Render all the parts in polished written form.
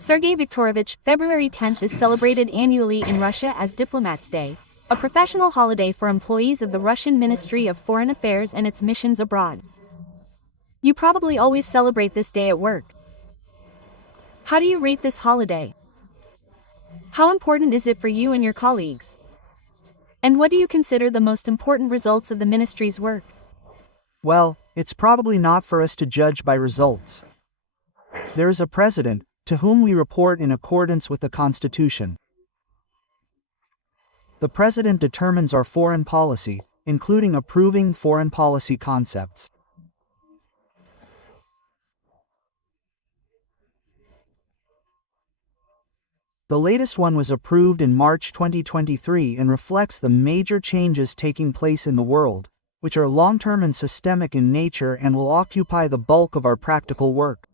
Sergei Viktorovich, February 10th is celebrated annually in Russia as Diplomats' Day, a professional holiday for employees of the Russian Ministry of Foreign Affairs and its missions abroad. You probably always celebrate this day at work. How do you rate this holiday? How important is it for you and your colleagues? And what do you consider the most important results of the ministry's work? Well, it's probably not for us to judge by results. There is a president, to whom we report in accordance with the Constitution. The president determines our foreign policy, including approving foreign policy concepts. The latest one was approved in March 2023 and reflects the major changes taking place in the world, which are long-term and systemic in nature and will occupy the bulk of our practical work.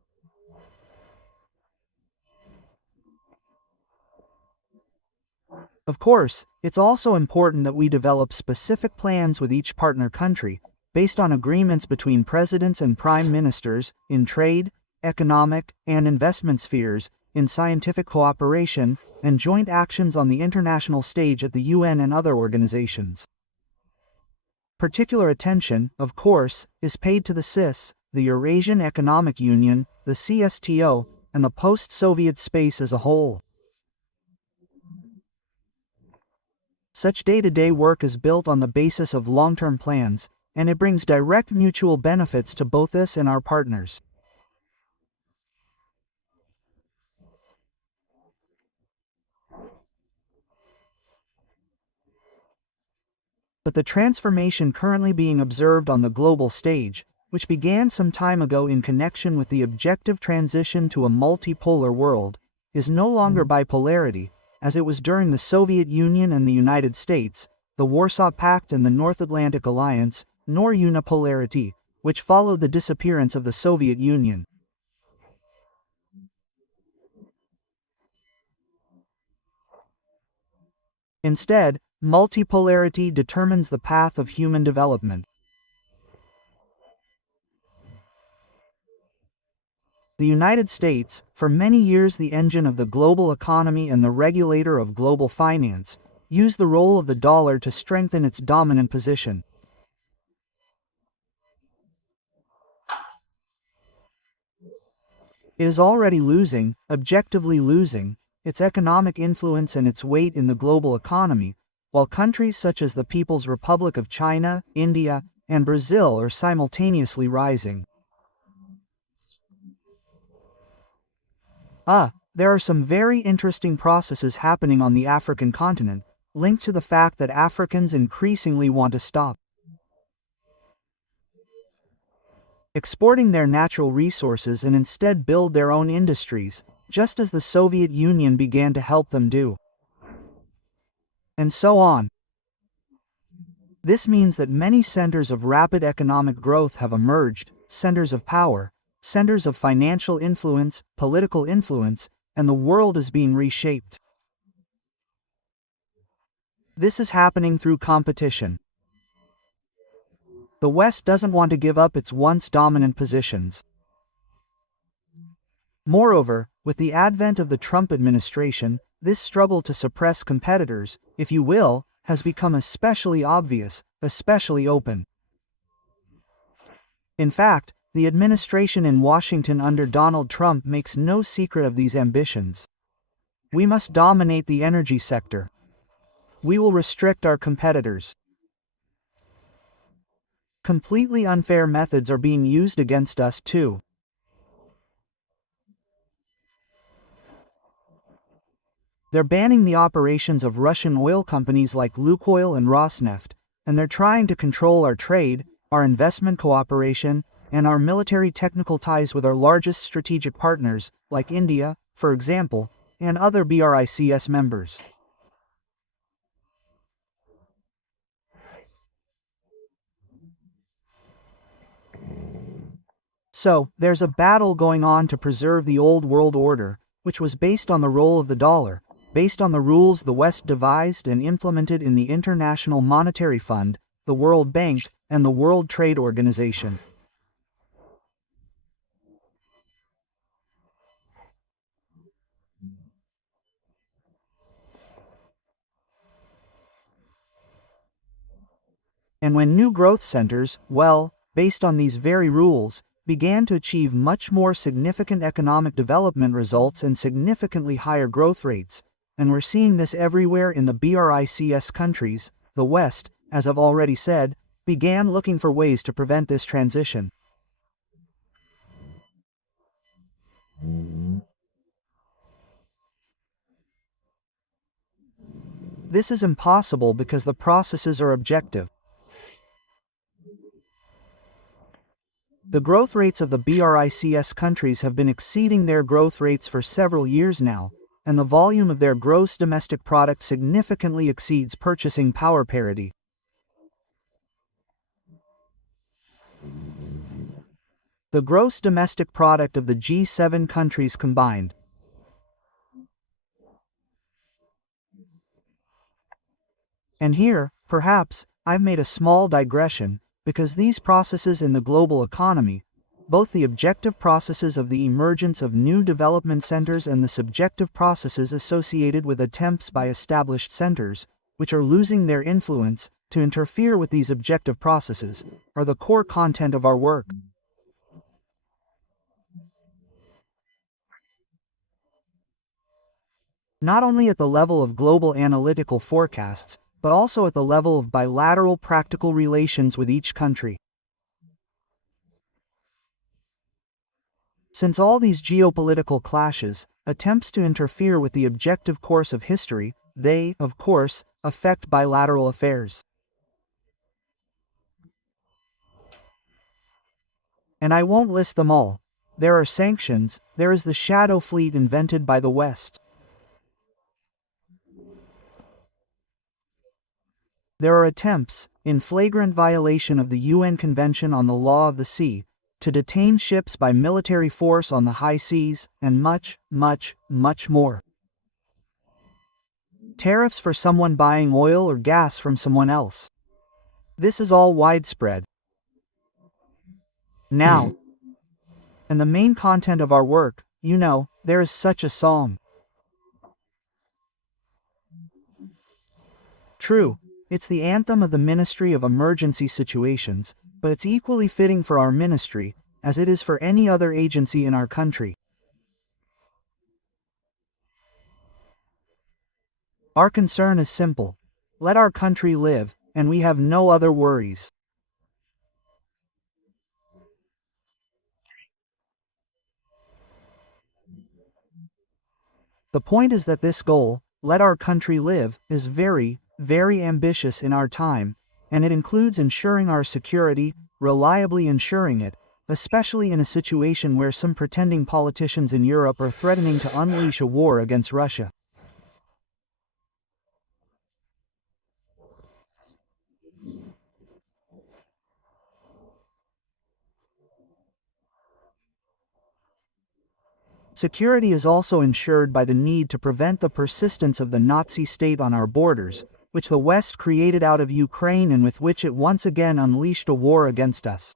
Of course, it's also important that we develop specific plans with each partner country, based on agreements between presidents and prime ministers, in trade, economic, and investment spheres, in scientific cooperation, and joint actions on the international stage at the UN and other organizations. Particular attention, of course, is paid to the CIS, the Eurasian Economic Union, the CSTO, and the post-Soviet space as a whole. Such day-to-day work is built on the basis of long-term plans, and it brings direct mutual benefits to both us and our partners. But the transformation currently being observed on the global stage, which began some time ago in connection with the objective transition to a multipolar world, is no longer bipolarity, as it was during the Soviet Union and the United States, the Warsaw Pact and the North Atlantic Alliance, nor unipolarity, which followed the disappearance of the Soviet Union. Instead, multipolarity determines the path of human development. The United States, for many years the engine of the global economy and the regulator of global finance, used the role of the dollar to strengthen its dominant position. It is already losing, objectively losing, its economic influence and its weight in the global economy, while countries such as the People's Republic of China, India, and Brazil are simultaneously rising. There are some very interesting processes happening on the African continent, linked to the fact that Africans increasingly want to stop exporting their natural resources and instead build their own industries, just as the Soviet Union began to help them do. And so on. This means that many centers of rapid economic growth have emerged, centers of power, centers of financial influence, political influence, and the world is being reshaped. This is happening through competition. The West doesn't want to give up its once dominant positions. Moreover, with the advent of the Trump administration, this struggle to suppress competitors, if you will, has become especially obvious, especially open. In fact, the administration in Washington under Donald Trump makes no secret of these ambitions. We must dominate the energy sector. We will restrict our competitors. Completely unfair methods are being used against us too. They're banning the operations of Russian oil companies like Lukoil and Rosneft, and they're trying to control our trade, our investment cooperation, and our military technical ties with our largest strategic partners, like India, for example, and other BRICS members. So, there's a battle going on to preserve the old world order, which was based on the role of the dollar, based on the rules the West devised and implemented in the International Monetary Fund, the World Bank, and the World Trade Organization. And when new growth centers, well, based on these very rules, began to achieve much more significant economic development results and significantly higher growth rates, and we're seeing this everywhere in the BRICS countries, the West, as I've already said, began looking for ways to prevent this transition. This is impossible because the processes are objective. The growth rates of the BRICS countries have been exceeding their growth rates for several years now, and the volume of their gross domestic product significantly exceeds purchasing power parity. The gross domestic product of the G7 countries combined. And here, perhaps, I've made a small digression, because these processes in the global economy, both the objective processes of the emergence of new development centers and the subjective processes associated with attempts by established centers, which are losing their influence, to interfere with these objective processes, are the core content of our work. Not only at the level of global analytical forecasts, but also at the level of bilateral practical relations with each country. Since all these geopolitical clashes, attempts to interfere with the objective course of history, they, of course, affect bilateral affairs. And I won't list them all. There are sanctions, there is the shadow fleet invented by the West. There are attempts, in flagrant violation of the UN Convention on the Law of the Sea, to detain ships by military force on the high seas, and much, much, much more. Tariffs for someone buying oil or gas from someone else. This is all widespread. Now, and the main content of our work, you know, there is such a song. True, it's the anthem of the Ministry of Emergency Situations, but it's equally fitting for our ministry, as it is for any other agency in our country. Our concern is simple. Let our country live, and we have no other worries. The point is that this goal, let our country live, is very, very ambitious in our time, and it includes ensuring our security, reliably ensuring it, especially in a situation where some pretending politicians in Europe are threatening to unleash a war against Russia. Security is also ensured by the need to prevent the persistence of the Nazi state on our borders, which the West created out of Ukraine and with which it once again unleashed a war against us.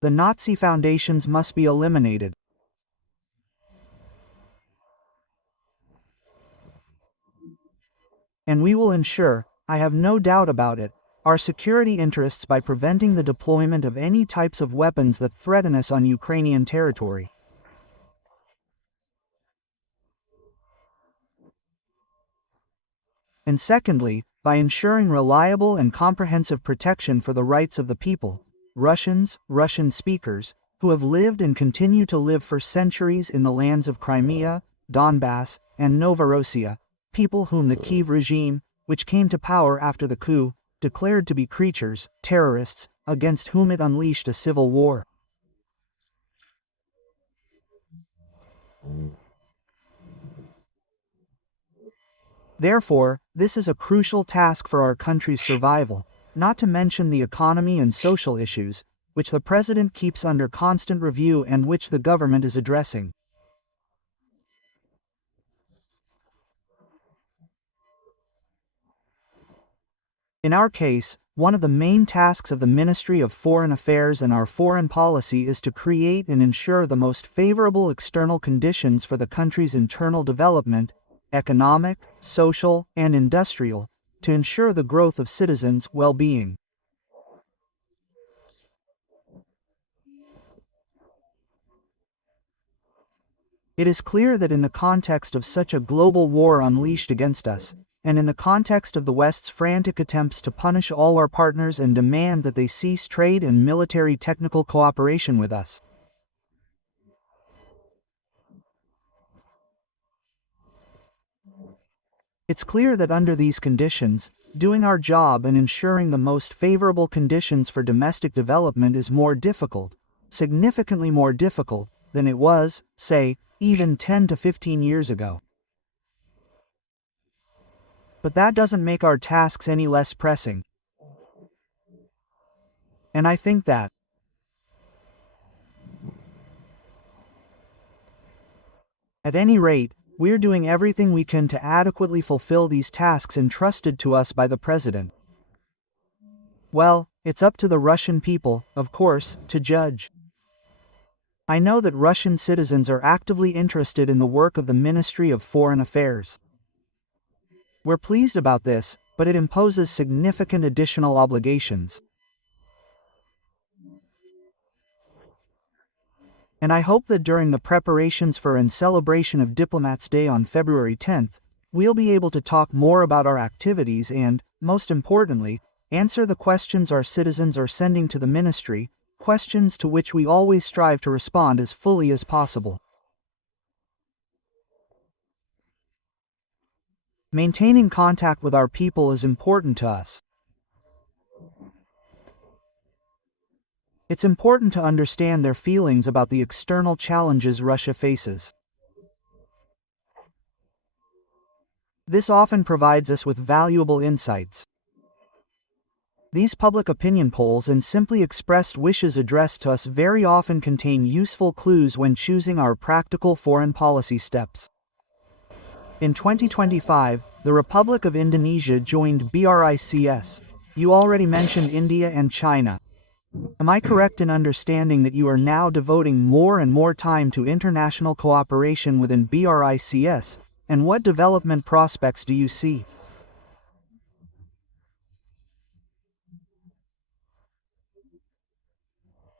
The Nazi foundations must be eliminated. And we will ensure, I have no doubt about it, our security interests by preventing the deployment of any types of weapons that threaten us on Ukrainian territory. And secondly, by ensuring reliable and comprehensive protection for the rights of the people, Russians, Russian speakers, who have lived and continue to live for centuries in the lands of Crimea, Donbass, and Novorossiya, people whom the Kiev regime, which came to power after the coup, declared to be creatures, terrorists, against whom it unleashed a civil war. Therefore, this is a crucial task for our country's survival, not to mention the economy and social issues, which the President keeps under constant review and which the government is addressing. In our case, One of the main tasks of the Ministry of Foreign Affairs and our foreign policy is to create and ensure the most favorable external conditions for the country's internal development, economic, social, and industrial, to ensure the growth of citizens' well-being. It is clear that in the context of such a global war unleashed against us, and in the context of the West's frantic attempts to punish all our partners and demand that they cease trade and military technical cooperation with us, it's clear that under these conditions, doing our job and ensuring the most favorable conditions for domestic development is more difficult, significantly more difficult, than it was, say, even 10 to 15 years ago. But that doesn't make our tasks any less pressing. And I think that, at any rate, we're doing everything we can to adequately fulfill these tasks entrusted to us by the President. Well, it's up to the Russian people, of course, to judge. I know that Russian citizens are actively interested in the work of the Ministry of Foreign Affairs. We're pleased about this, but it imposes significant additional obligations. And I hope that during the preparations for and celebration of Diplomats' Day on February 10th, we'll be able to talk more about our activities and, most importantly, answer the questions our citizens are sending to the ministry, questions to which we always strive to respond as fully as possible. Maintaining contact with our people is important to us. It's important to understand their feelings about the external challenges Russia faces. This often provides us with valuable insights. These public opinion polls and simply expressed wishes addressed to us very often contain useful clues when choosing our practical foreign policy steps. In 2025, the Republic of Indonesia joined BRICS. You already mentioned India and China. Am I correct in understanding that you are now devoting more and more time to international cooperation within BRICS, and what development prospects do you see?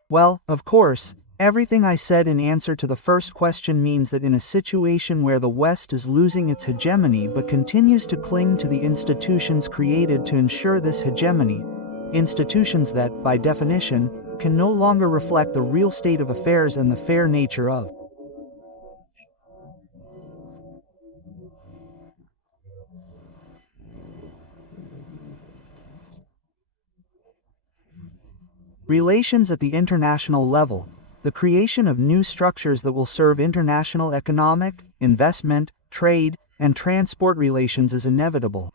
Well, of course, everything I said in answer to the first question means that in a situation where the West is losing its hegemony but continues to cling to the institutions created to ensure this hegemony, institutions that, by definition, can no longer reflect the real state of affairs and the fair nature of relations at the international level, the creation of new structures that will serve international economic, investment, trade, and transport relations is inevitable.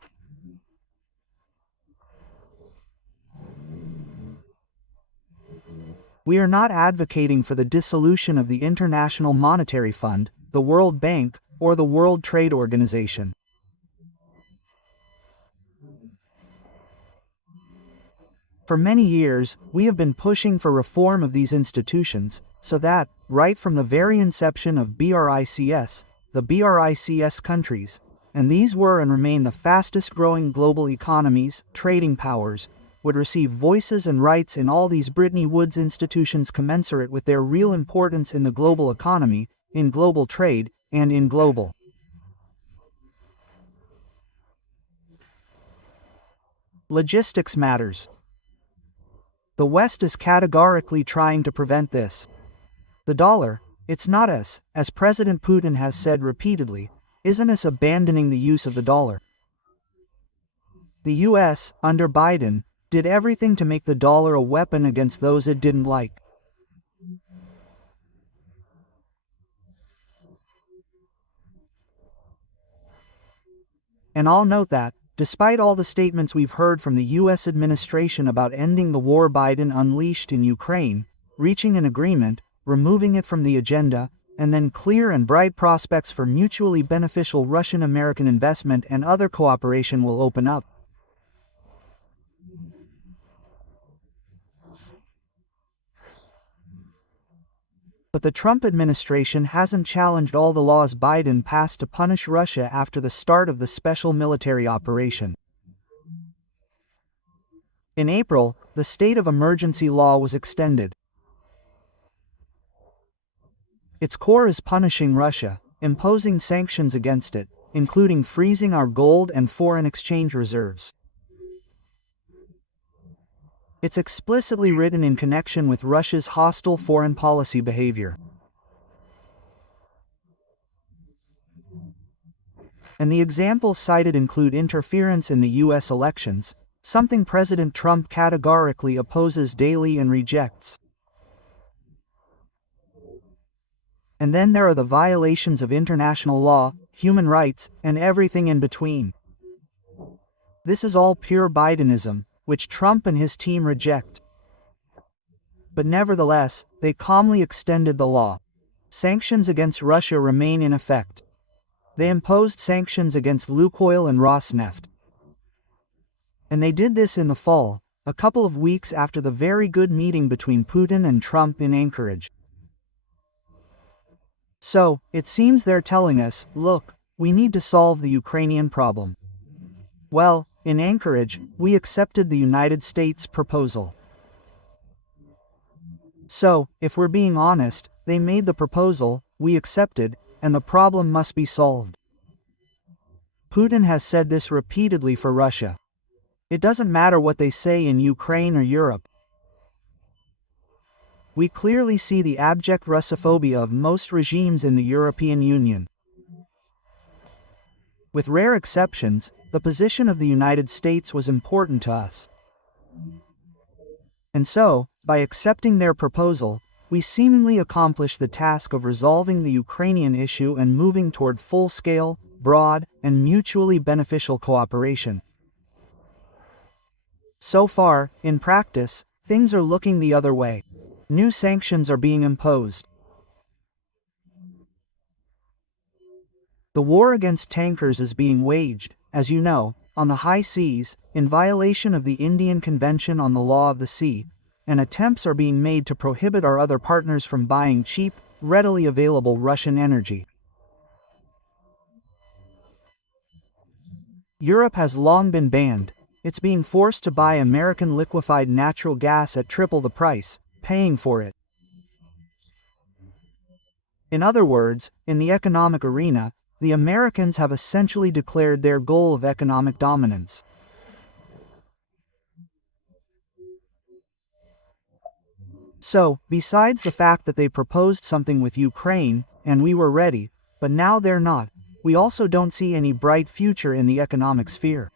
We are not advocating for the dissolution of the International Monetary Fund, the World Bank, or the World Trade Organization. For many years, we have been pushing for reform of these institutions, so that, right from the very inception of BRICS, the BRICS countries, and these were and remain the fastest-growing global economies, trading powers, would receive voices and rights in all these Bretton Woods institutions commensurate with their real importance in the global economy, in global trade, and in global logistics matters. The West is categorically trying to prevent this. The dollar, it's not us, as President Putin has said repeatedly, isn't us abandoning the use of the dollar. The US, under Biden, did everything to make the dollar a weapon against those it didn't like. And I'll note that, despite all the statements we've heard from the US administration about ending the war Biden unleashed in Ukraine, reaching an agreement, removing it from the agenda, and then clear and bright prospects for mutually beneficial Russian-American investment and other cooperation will open up. But the Trump administration hasn't challenged all the laws Biden passed to punish Russia after the start of the special military operation. In April, the state of emergency law was extended. Its core is punishing Russia, imposing sanctions against it, including freezing our gold and foreign exchange reserves. It's explicitly written in connection with Russia's hostile foreign policy behavior. And the examples cited include interference in the U.S. elections, something President Trump categorically opposes daily and rejects. And then there are the violations of international law, human rights, and everything in between. This is all pure Bidenism, which Trump and his team reject. But nevertheless, they calmly extended the law. Sanctions against Russia remain in effect. They imposed sanctions against Lukoil and Rosneft. And they did this in the fall, a couple of weeks after the very good meeting between Putin and Trump in Anchorage. So, it seems they're telling us, look, we need to solve the Ukrainian problem. Well, in Anchorage, we accepted the United States proposal. So, if we're being honest, they made the proposal, we accepted, and the problem must be solved. Putin has said this repeatedly for Russia. It doesn't matter what they say in Ukraine or Europe. We clearly see the abject Russophobia of most regimes in the European Union. With rare exceptions, the position of the United States was important to us. And so, by accepting their proposal, we seemingly accomplished the task of resolving the Ukrainian issue and moving toward full-scale, broad, and mutually beneficial cooperation. So far, in practice, things are looking the other way. New sanctions are being imposed. The war against tankers is being waged, as you know, on the high seas, in violation of the Indian Convention on the Law of the Sea, and attempts are being made to prohibit our other partners from buying cheap, readily available Russian energy. Europe has long been banned. It's being forced to buy American liquefied natural gas at triple the price, paying for it. In other words, in the economic arena, the Americans have essentially declared their goal of economic dominance. So, besides the fact that they proposed something with Ukraine, and we were ready, but now they're not, we also don't see any bright future in the economic sphere.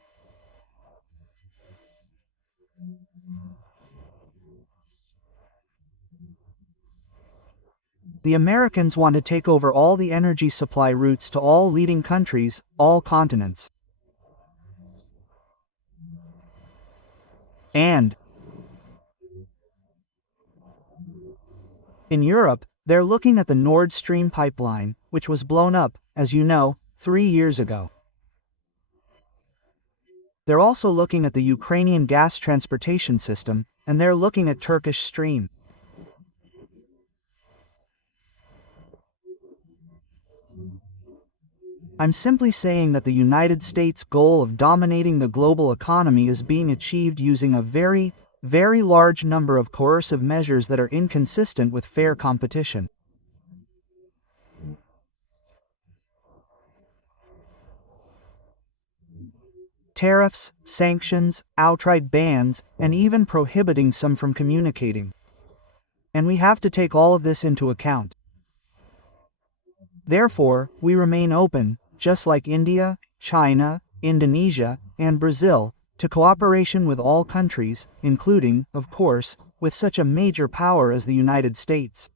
The Americans want to take over all the energy supply routes to all leading countries, all continents. And in Europe, they're looking at the Nord Stream pipeline, which was blown up, as you know, 3 years ago. They're also looking at the Ukrainian gas transportation system, and they're looking at Turkish Stream. I'm simply saying that the United States' goal of dominating the global economy is being achieved using a very, very large number of coercive measures that are inconsistent with fair competition. Tariffs, sanctions, outright bans, and even prohibiting some from communicating. And we have to take all of this into account. Therefore, we remain open, just like India, China, Indonesia, and Brazil, to cooperation with all countries, including, of course, with such a major power as the United States.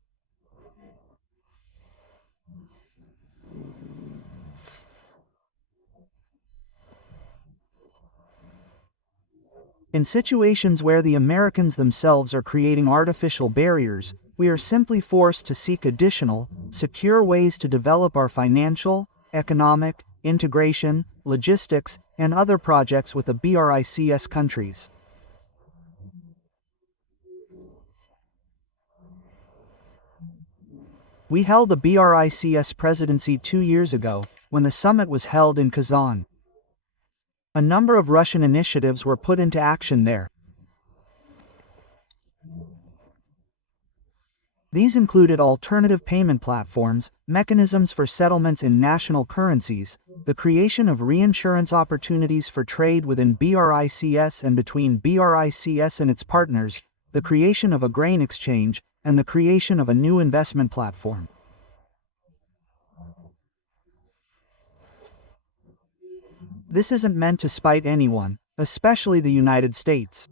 In situations where the Americans themselves are creating artificial barriers, we are simply forced to seek additional, secure ways to develop our financial, economic, integration, logistics, and other projects with the BRICS countries. We held the BRICS presidency 2 years ago, when the summit was held in Kazan. A number of Russian initiatives were put into action there. These included alternative payment platforms, mechanisms for settlements in national currencies, the creation of reinsurance opportunities for trade within BRICS and between BRICS and its partners, the creation of a grain exchange, and the creation of a new investment platform. This isn't meant to spite anyone, especially the United States.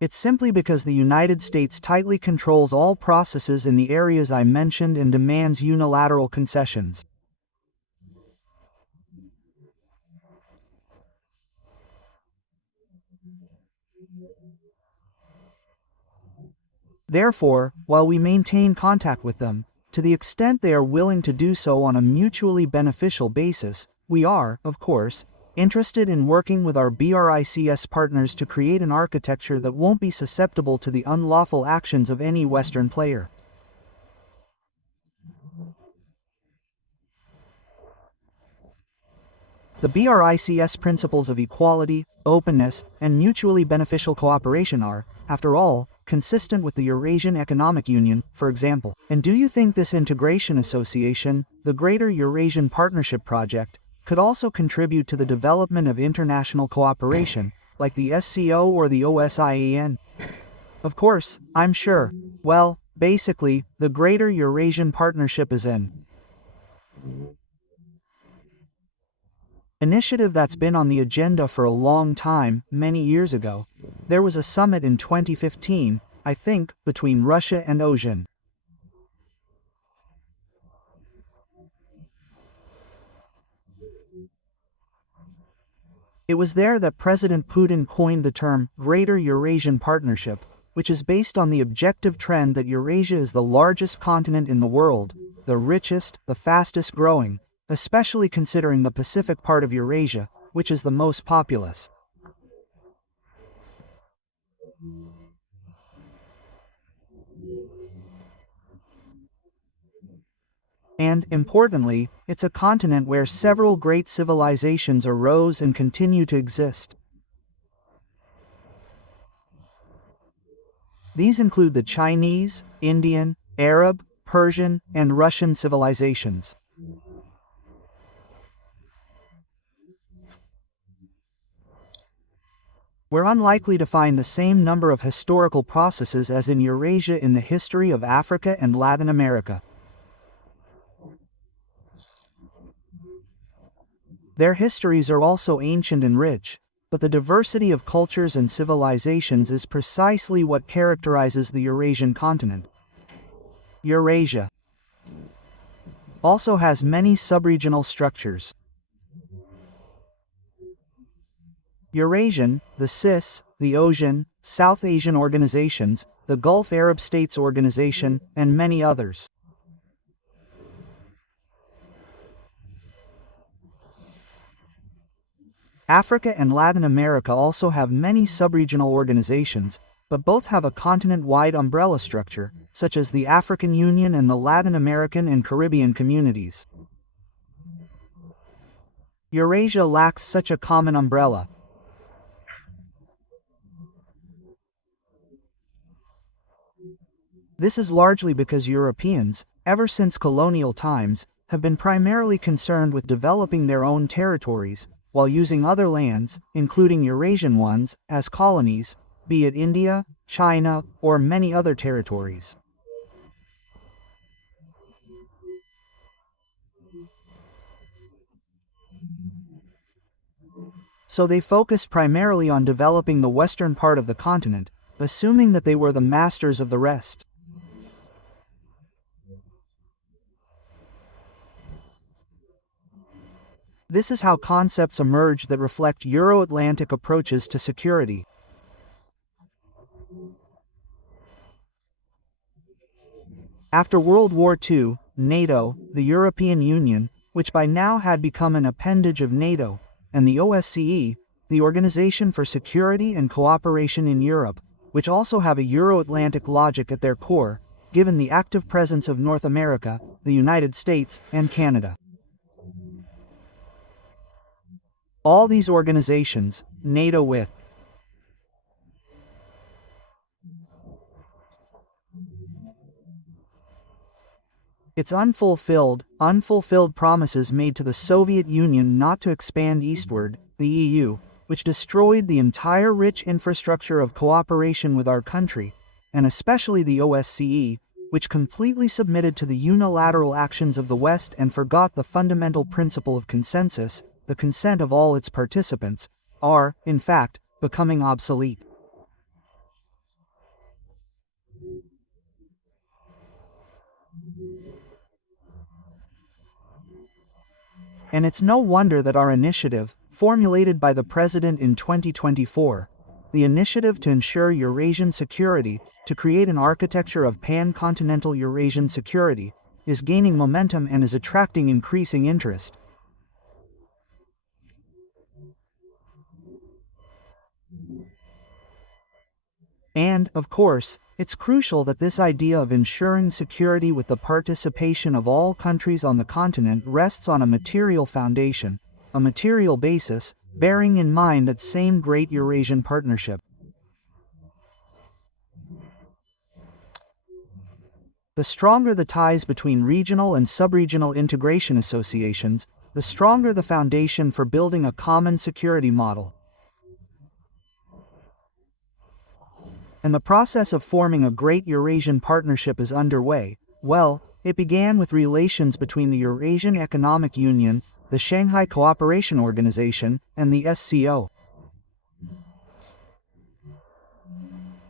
It's simply because the United States tightly controls all processes in the areas I mentioned and demands unilateral concessions. Therefore, while we maintain contact with them, to the extent they are willing to do so on a mutually beneficial basis, we are, of course, interested in working with our BRICS partners to create an architecture that won't be susceptible to the unlawful actions of any Western player. The BRICS principles of equality, openness, and mutually beneficial cooperation are, after all, consistent with the Eurasian Economic Union, for example. And do you think this integration association, the Greater Eurasian Partnership Project, could also contribute to the development of international cooperation, like the SCO or the OSIAN? Of course, I'm sure. Well, basically, the Greater Eurasian Partnership is an initiative that's been on the agenda for a long time. Many years ago, there was a summit in 2015, I think, between Russia and Eurasian. It was there that President Putin coined the term Greater Eurasian Partnership, which is based on the objective trend that Eurasia is the largest continent in the world, the richest, the fastest growing, especially considering the Pacific part of Eurasia, which is the most populous. And, importantly, it's a continent where several great civilizations arose and continue to exist. These include the Chinese, Indian, Arab, Persian, and Russian civilizations. We're unlikely to find the same number of historical processes as in Eurasia in the history of Africa and Latin America. Their histories are also ancient and rich, but the diversity of cultures and civilizations is precisely what characterizes the Eurasian continent. Eurasia also has many subregional structures. Eurasian, the CIS, the Ocean, South Asian organizations, the Gulf Arab States Organization, and many others. Africa and Latin America also have many subregional organizations, but both have a continent-wide umbrella structure, such as the African Union and the Latin American and Caribbean communities. Eurasia lacks such a common umbrella. This is largely because Europeans, ever since colonial times, have been primarily concerned with developing their own territories, while using other lands, including Eurasian ones, as colonies, be it India, China, or many other territories. So they focused primarily on developing the western part of the continent, assuming that they were the masters of the rest. This is how concepts emerge that reflect Euro-Atlantic approaches to security. After World War II, NATO, the European Union, which by now had become an appendage of NATO, and the OSCE, the Organization for Security and Cooperation in Europe, which also have a Euro-Atlantic logic at their core, given the active presence of North America, the United States, and Canada. All these organizations, NATO with its unfulfilled promises made to the Soviet Union not to expand eastward, the EU, which destroyed the entire rich infrastructure of cooperation with our country, and especially the OSCE, which completely submitted to the unilateral actions of the West and forgot the fundamental principle of consensus, the consent of all its participants, are, in fact, becoming obsolete. And it's no wonder that our initiative, formulated by the President in 2024, the initiative to ensure Eurasian security, to create an architecture of pan-continental Eurasian security, is gaining momentum and is attracting increasing interest. And, of course, it's crucial that this idea of ensuring security with the participation of all countries on the continent rests on a material foundation, a material basis, bearing in mind that same great Eurasian partnership. The stronger the ties between regional and sub-regional integration associations, the stronger the foundation for building a common security model. And the process of forming a great Eurasian partnership is underway. Well, it began with relations between the Eurasian Economic Union, the Shanghai Cooperation Organization, and the SCO.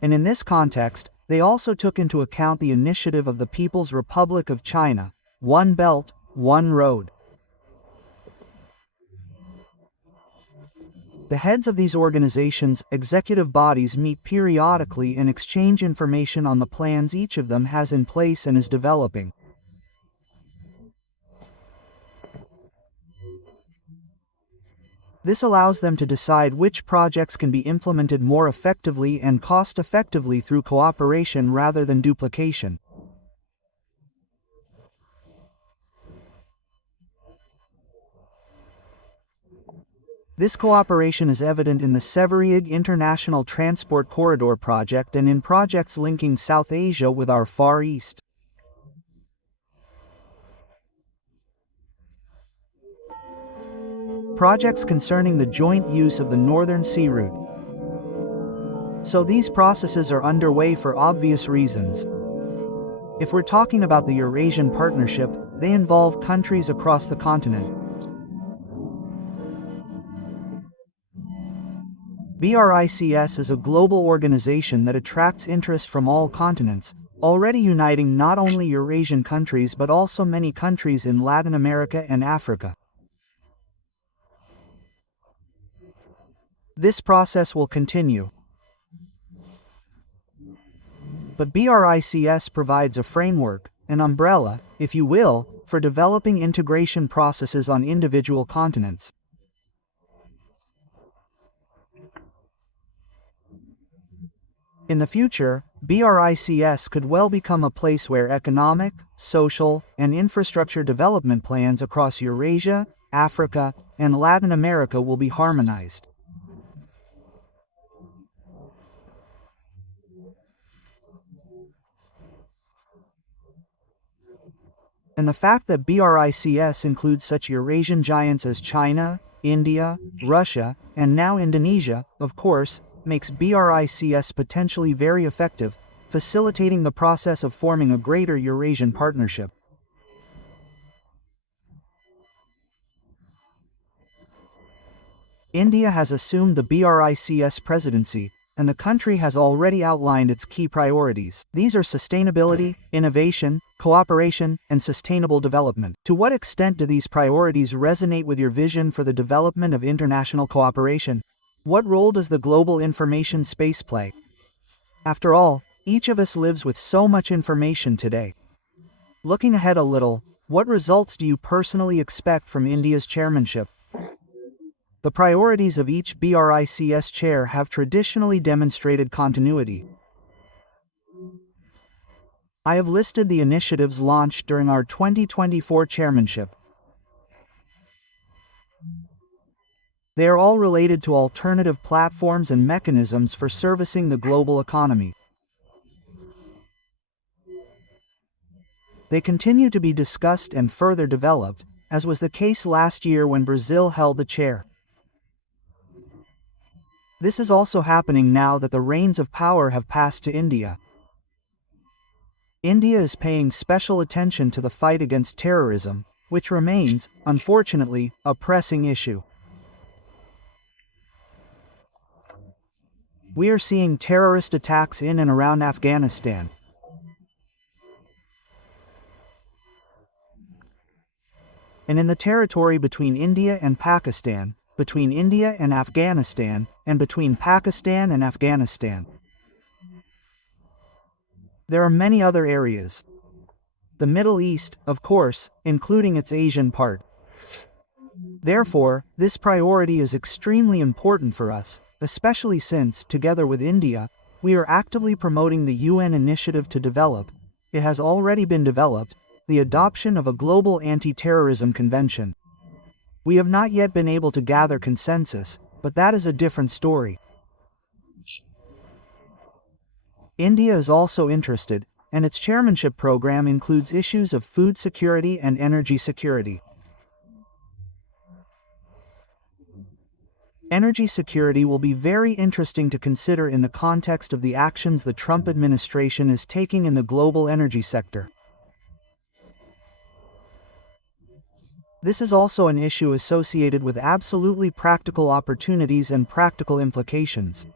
And in this context, they also took into account the initiative of the People's Republic of China, One Belt, One Road. The heads of these organizations' executive bodies meet periodically and exchange information on the plans each of them has in place and is developing. This allows them to decide which projects can be implemented more effectively and cost-effectively through cooperation rather than duplication. This cooperation is evident in the Severiag International Transport Corridor project and in projects linking South Asia with our Far East. Projects concerning the joint use of the Northern Sea Route. So these processes are underway for obvious reasons. If we're talking about the Eurasian Partnership, they involve countries across the continent. BRICS is a global organization that attracts interest from all continents, already uniting not only Eurasian countries but also many countries in Latin America and Africa. This process will continue. But BRICS provides a framework, an umbrella, if you will, for developing integration processes on individual continents. In the future, BRICS could well become a place where economic, social, and infrastructure development plans across Eurasia, Africa, and Latin America will be harmonized. And the fact that BRICS includes such Eurasian giants as China, India, Russia, and now Indonesia, of course, makes BRICS potentially very effective, facilitating the process of forming a greater Eurasian partnership. India has assumed the BRICS presidency, and the country has already outlined its key priorities. These are sustainability, innovation, cooperation, and sustainable development. To what extent do these priorities resonate with your vision for the development of international cooperation? What role does the global information space play? After all, each of us lives with so much information today. Looking ahead a little, what results do you personally expect from India's chairmanship? The priorities of each BRICS chair have traditionally demonstrated continuity. I have listed the initiatives launched during our 2024 chairmanship. They are all related to alternative platforms and mechanisms for servicing the global economy. They continue to be discussed and further developed, as was the case last year when Brazil held the chair. This is also happening now that the reins of power have passed to India. India is paying special attention to the fight against terrorism, which remains, unfortunately, a pressing issue. We are seeing terrorist attacks in and around Afghanistan. And in the territory between India and Pakistan, between India and Afghanistan, and between Pakistan and Afghanistan. There are many other areas. The Middle East, of course, including its Asian part. Therefore, this priority is extremely important for us, especially since, together with India, we are actively promoting the UN initiative to develop, it has already been developed, the adoption of a global anti-terrorism convention. We have not yet been able to gather consensus, but that is a different story. India is also interested, and its chairmanship program includes issues of food security and energy security. Energy security will be very interesting to consider in the context of the actions the Trump administration is taking in the global energy sector. This is also an issue associated with absolutely practical opportunities and practical implications.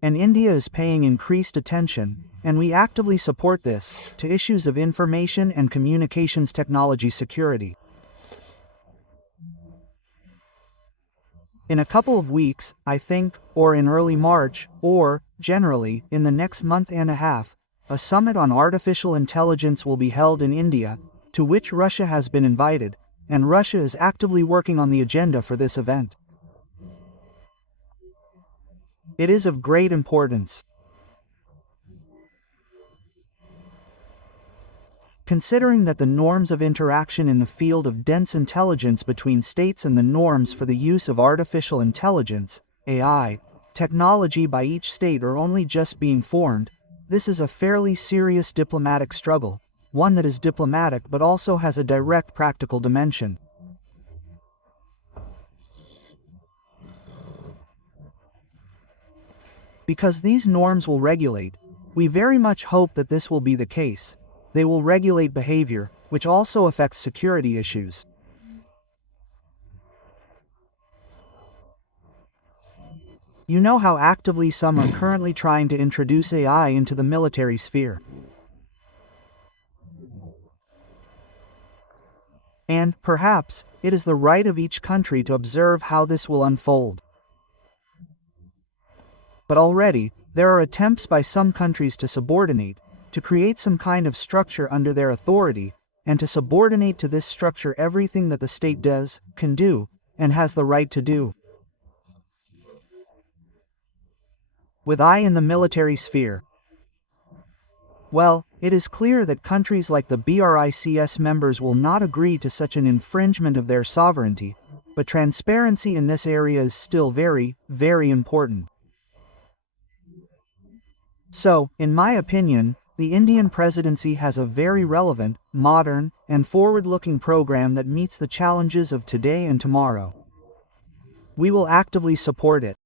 And India is paying increased attention, and we actively support this, to issues of information and communications technology security. In a couple of weeks, I think, or in early March, or, generally, in the next month and a half, a summit on artificial intelligence will be held in India, to which Russia has been invited, and Russia is actively working on the agenda for this event. It is of great importance. Considering that the norms of interaction in the field of dense intelligence between states and the norms for the use of artificial intelligence, AI, technology by each state are only just being formed, this is a fairly serious diplomatic struggle, one that is diplomatic but also has a direct practical dimension. Because these norms will regulate, we very much hope that this will be the case. They will regulate behavior, which also affects security issues. You know how actively some are currently trying to introduce AI into the military sphere. And, perhaps, it is the right of each country to observe how this will unfold. But already, there are attempts by some countries to subordinate, to create some kind of structure under their authority, and to subordinate to this structure everything that the state does, can do, and has the right to do. With AI in the military sphere. Well, it is clear that countries like the BRICS members will not agree to such an infringement of their sovereignty, but transparency in this area is still very, very important. So, in my opinion, the Indian presidency has a very relevant, modern, and forward-looking program that meets the challenges of today and tomorrow. We will actively support it.